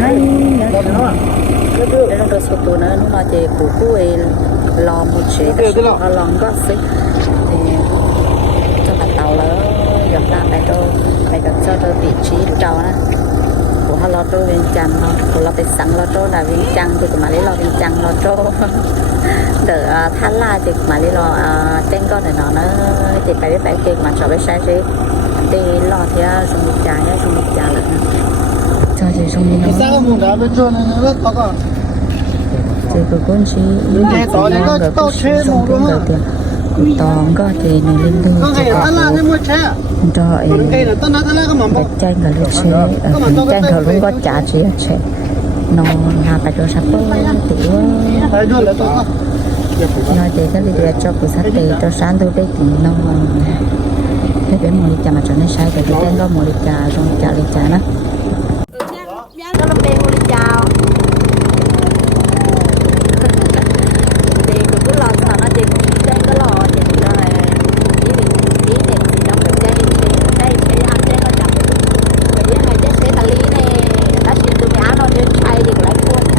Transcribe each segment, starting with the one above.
hay để nó được số tụ nó chỉ cụ cụ ấy lò một chế nó lòng có xí thì cho bạn tàu là gặp lại bài đồ cho tôi vị trí trâu nè của họ lo trâu viên chăn nó của lo bị sẵn lo trâu là viên chăn thì mà lấy lo viên chăn lo trâu đỡ than la thì mà lấy lo trên con này nó thì phải kêu mà cho bé sai chứ thì lo thì dùng một trà là cho chị dùng đi nó thì cô con chị nó được cô dùng cái người tiền tòn có thì nó lên đường thì có cho em đẹp tranh cả lịch sử tranh cả luôn có trả gì chứ nó là phải cho sắp tiểu nó thì cái gì cho cô sát thì cho sáng tôi đây thì nó cái bé mồi trà mà cho nó sai thì cái tên có mồi trà trong trà lịch trà đó nó làm bèn mồi trà thì cứ lo sao nó thì cái lò thì nó là ý thì nó được đây cái ăn đây nó chậm rồi với hai cái xe tali này đã xin tụi nhà nó trên sai thì lại thua nữa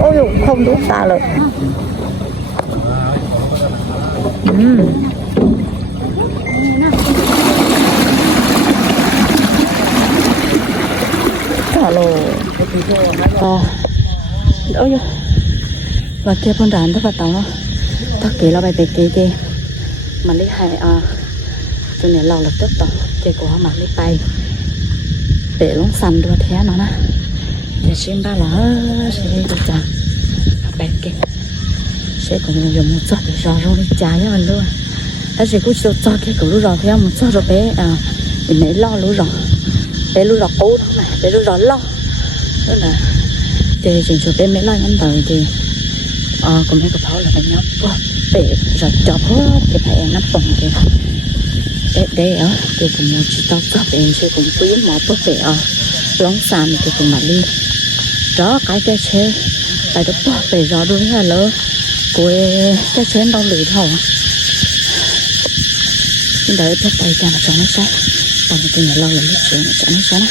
ôi dồi, không đúng xa rồi. Alo. Ôi dồi. Và kia con đàn tất vào tàu nó. Tất kể là bài bề kê kê. Mà lấy hai tôi này lâu là tốt tàu. Kê của họ mặc lấy bay. Để lông xanh đua thế nó nè. Để xem ba là sẽ đi được chàng. Bè kê. Sẽ cũng dùng một chút để rò rô đi trái cho mình luôn. Đã sẽ cũng cho cái cổ lũ rò theo một chút rồi bé. Để mấy lo lũ rò. Bé lũ rò cố đó này. Bé lũ rò lo. Đó là. Thì chừng cho bé mấy lo nhắn đời thì. Còn mấy cái pháo là đánh nhóc quá. Bé rồi chọc hết. Thì phải nắp bồng thì. Để ở thì cũng một chỉ tao cấp em sẽ cũng quý mỏ bớt về ở lóng sàn thì cũng mà đi đó cái chế tại đó bỏ về gió đuôi là lỡ của cái chế đau lưỡi thầu nhưng đấy bắt tay ra là cho nó sáng còn cái này lo là lúc chuyện cho nó sáng